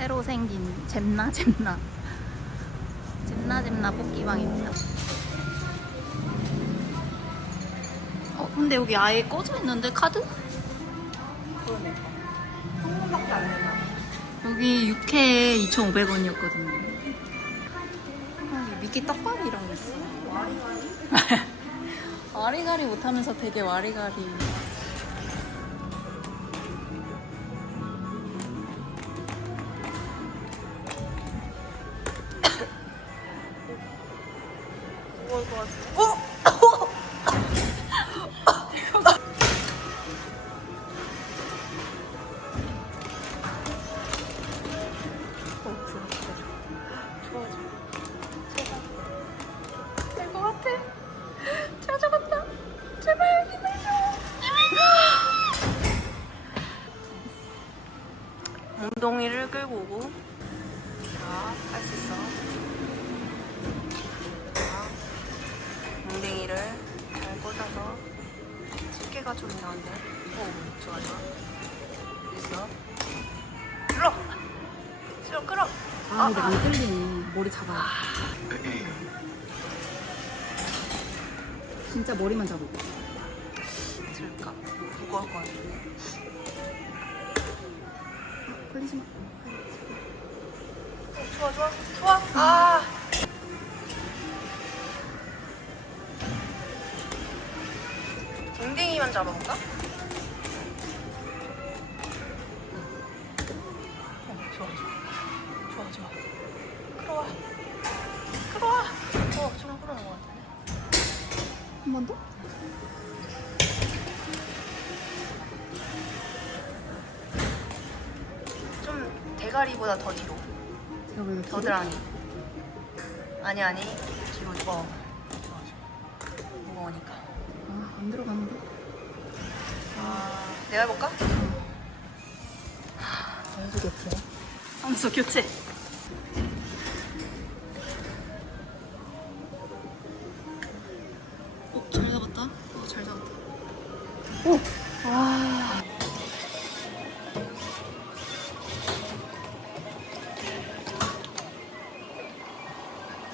새로 생긴 잼나 잼나 잼나 잼나 뽑기방입니다. 어 근데 여기 아예 꺼져 있는데 카드? 그러네. 한번밖에 안 되나? 여기 6회에 2,500원이었거든요. 여기 미끼 떡밥이 이런 거 있어. 와리가리 못하면서 되게 와리가리. 싫어, 끌어! 아, 근데 안 끌리네. 머리 잡아. 진짜 머리만 잡을게. 들을까? 무거울 것 같은데. 끌리지 마. 어, 좋아, 좋아, 좋아. 아! 댕댕이만 잡아볼까? 대가리보다 더 뒤로. 이렇게 겨드랑이. 아니, 아니. 뒤로 좋아. 무거우니까. 아, 안 들어가는데? 아, 내가 해볼까? 연수 교체. 하면서 교체.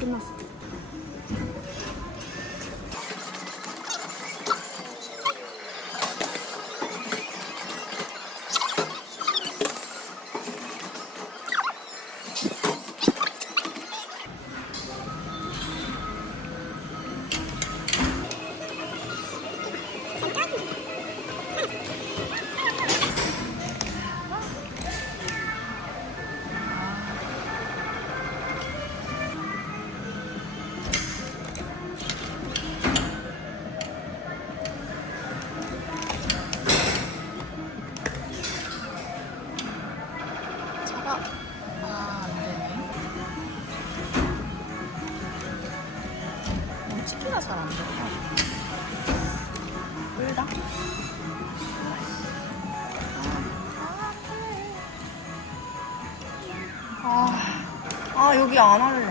끝났어. 여기 안 할래.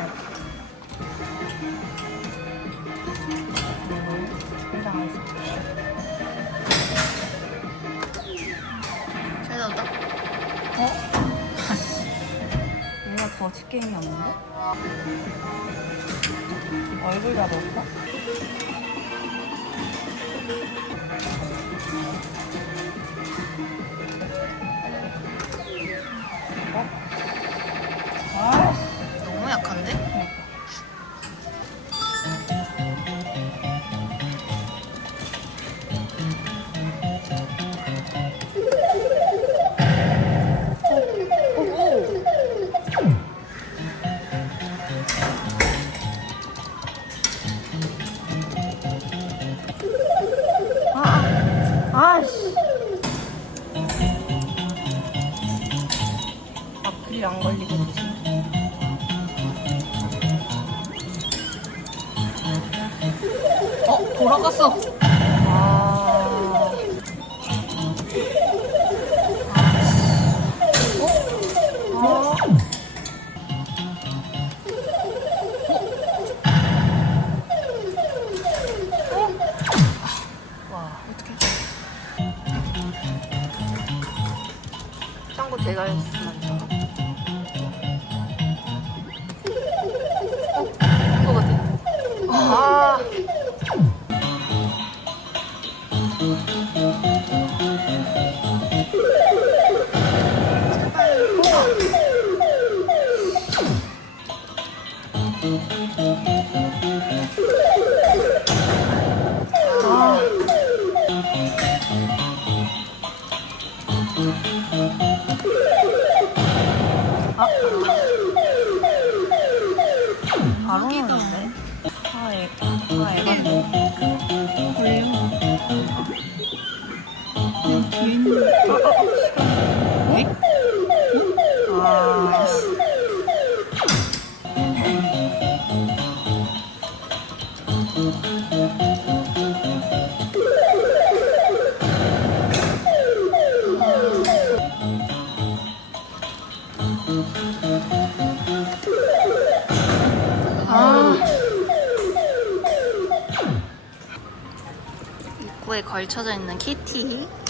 잘 잡았다. 어? 얘가 더 집게임이 없는데? 얼굴 잡았어? 어? 바삭바삭한데? 그러니까. 아씨. 악플이 안 걸리고 무슨. 돌아갔어. 입구에 걸쳐져 있는 키티.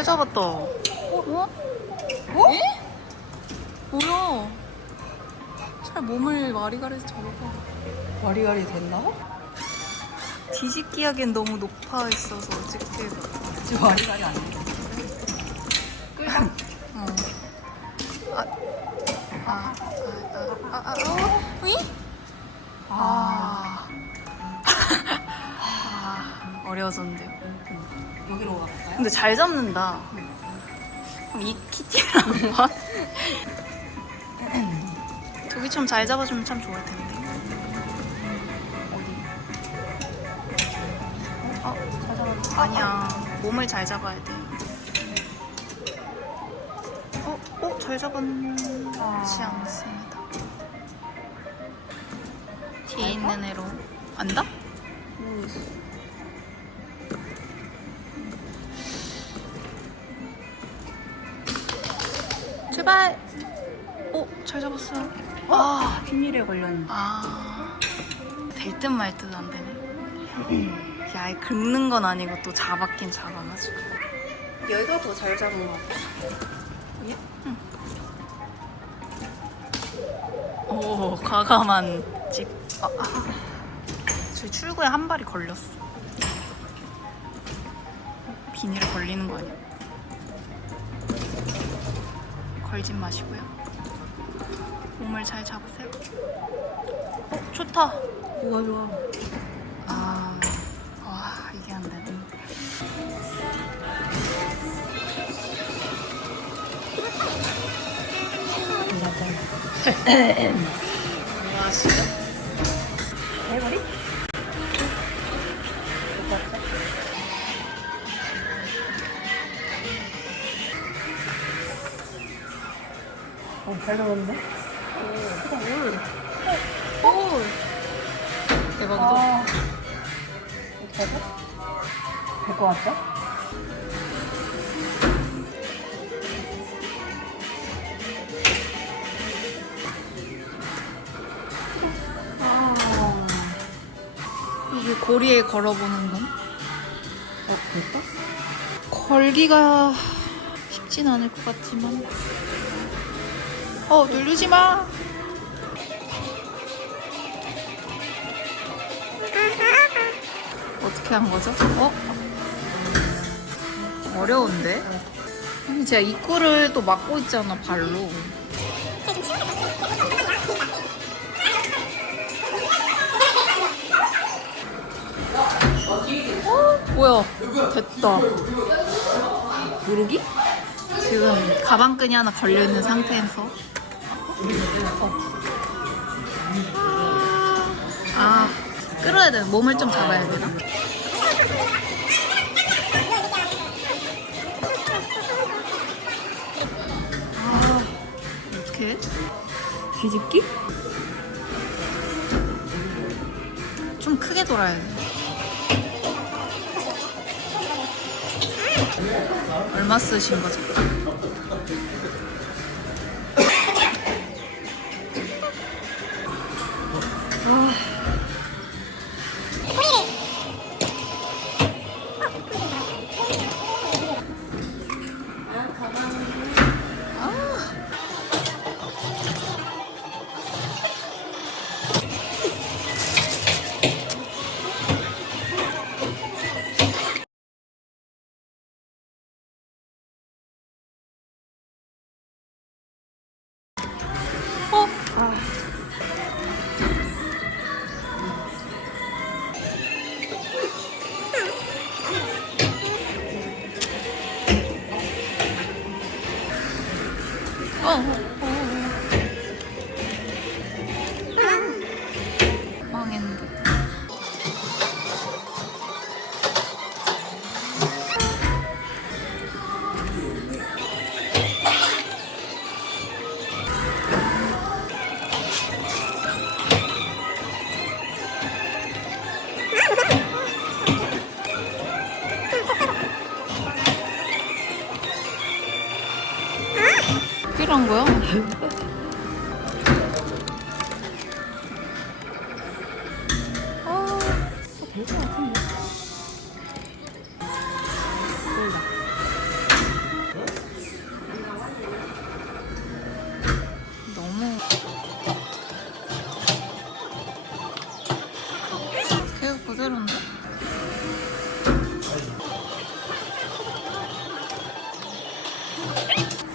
어? 잘 잡았다. 어? 어? 뭐야? 차라리 몸을 와리가리에서 잡아봐. 와리가리 됐나? 뒤집기 하기엔 너무 높아 있어서 어떻게 지금 와리가리 안 돼. 끌당. 어. 아, 아, 아, 아, 아, 아, 어? 위? 아. 아, 어려워졌는데요. 여기로 가볼까요? 근데 잘 잡는다. 그럼 이 키티를 한번. 저기처럼 잘 잡아주면 참 좋을 텐데. 어디? 어, 잘 잡아. 아니야. 몸을 잘 잡아야 돼. 어, 어, 잘 잡았지 않습니다. 뒤에 있는 애로. 안다? 제발. 걸렸는데. 아. 될 듯 말 듯 안 되네. 야, 이 긁는 건 아니고 또 잡았긴 잡아가지고. 여기가 더 잘 잡은 것 같아. 오, 과감한 집. 아, 아. 저희 출구에 한 발이 걸렸어. 비닐에 걸리는 거 아니야? 걸진 마시고요. 몸을 잘 잡으세요. 어, 좋다. 뭐가 좋아? 아, 와, 이게 안 되네. 와, 진짜. 대가리? 어, 잘 잡았네. 오! 대박이다. 아. 어떻게 하죠? 될것 같죠? 아. 이게 고리에 걸어보는 건? 어, 될까? 걸기가 쉽진 않을 것 같지만. 어, 누르지 마! 어떻게 한 거죠? 어? 어려운데? 아니, 제가 입구를 또 막고 있잖아, 발로. 어? 뭐야? 됐다. 누르기? 지금 가방끈이 하나 걸려있는 상태에서 아 끌어야 돼 몸을 좀 잡아야 되나? 뒤집기? 좀 크게 돌아야 돼. 얼마 쓰신 거죠?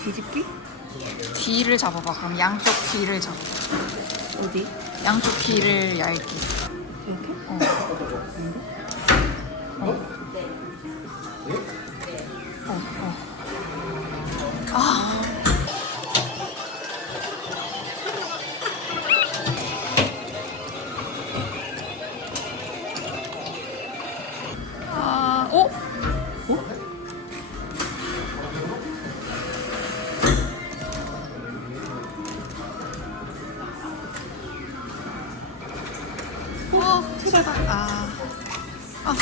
뒤집기? 뒤를 잡아봐. 그럼 양쪽 뒤를 잡아. 어디? 양쪽 뒤를 얇게. 이렇게? 어. 어. 어, 제발. 아. 아.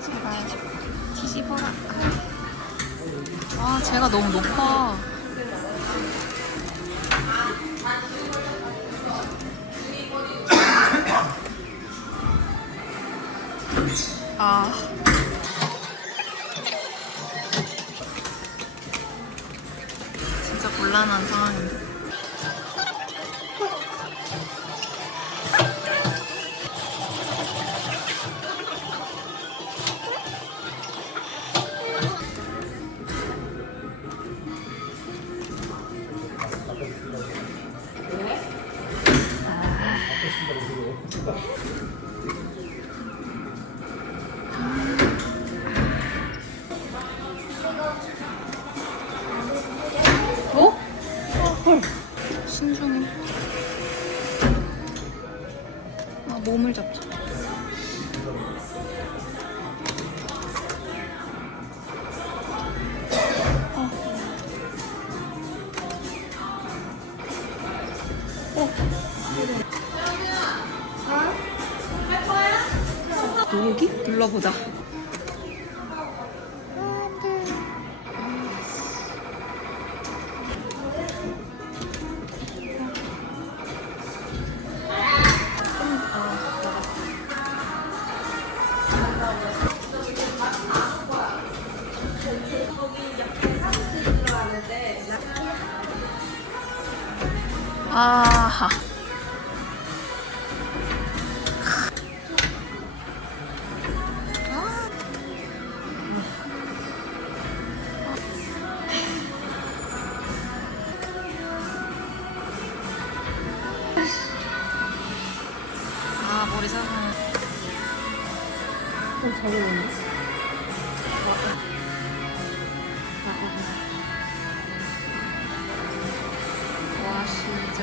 제발. 뒤집어라. 아, 제가 너무 높아. 아. 곤란한. 어? 누르기? 눌러보자. 어, 잘 어울리네. 와시죠.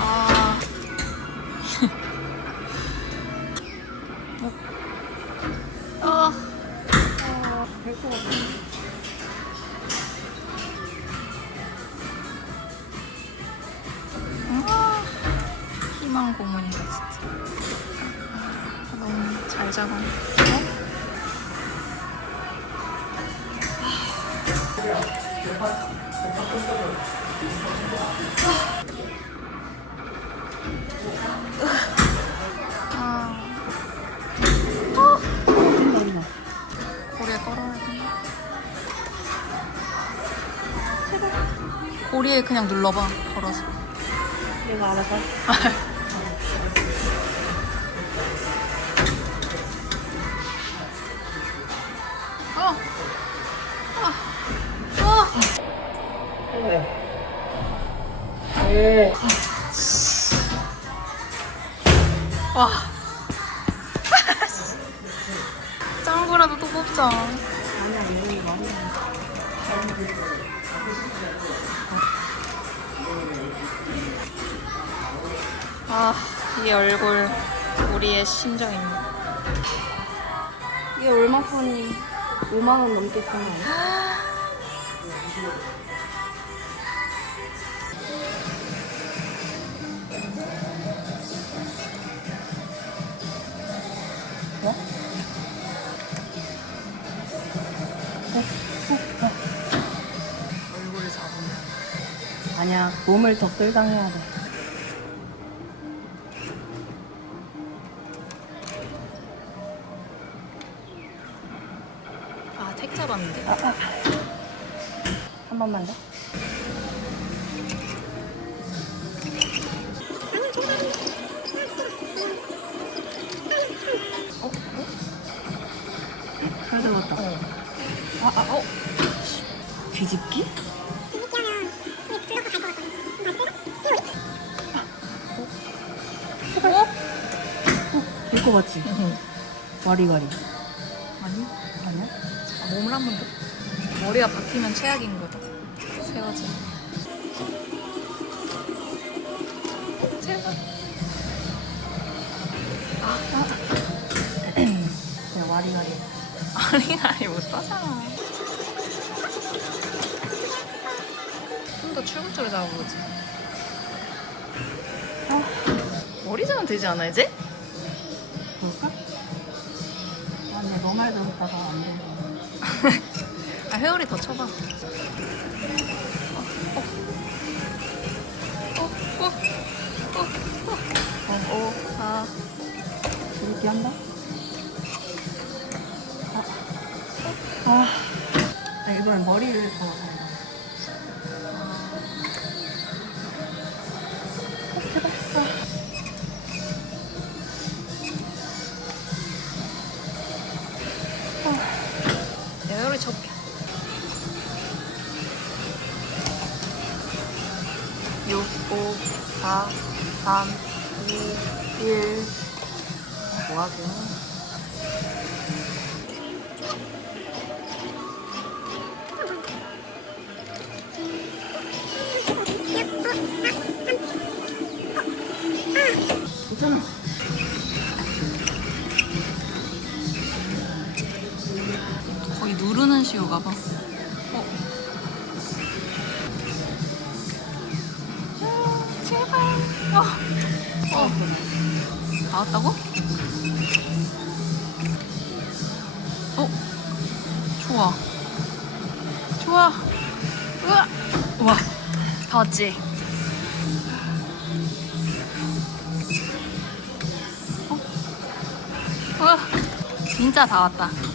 아. 어. 아. 될것 같아. 어? 아. 고리에 그냥 눌러봐 걸어서. 내가 알아서. 네. 와. 짱구라도 또 뽑자. 아, 이 얼굴 우리의 심정입니다. 이게 얼마 선이 5만 원 넘게 쓰는? 얼 아니야, 몸을 더 끌당해야 돼. 아, 택 잡았는데. 아, 아. 한 번만 더. 잘 잡았다. 아, 아, 어? 뒤집기? 될것 같지? 와리와리. 아니, 아니야? 아, 몸을 한번 더. 머리가 바뀌면 최악인 거다. 세워지. 제발. 네, 와리와리. 아니, 아니, 못하잖아. 좀 더 출구적으로 잡아보지. 아, 머리 잡으면 되지 않아, 이제? 볼까? 아, 근데 너말 들었다가 안 돼. 아, 회오리 더 쳐봐. 어, 어. 어, 어, 어, 어, 어, 어, 아. 이렇게 한 번? 아, 아. 아, 이번엔 머리를 더 쳐볼게. 육, 오, 사, 삼, 이, 일. 뭐 하세요? 있잖아. 식으로 가봐. 어. 아, 제발. 어. 어. 다 왔다고? 어. 좋아. 좋아. 우와. 우와. 다 왔지? 어? 우와. 진짜 다 왔다.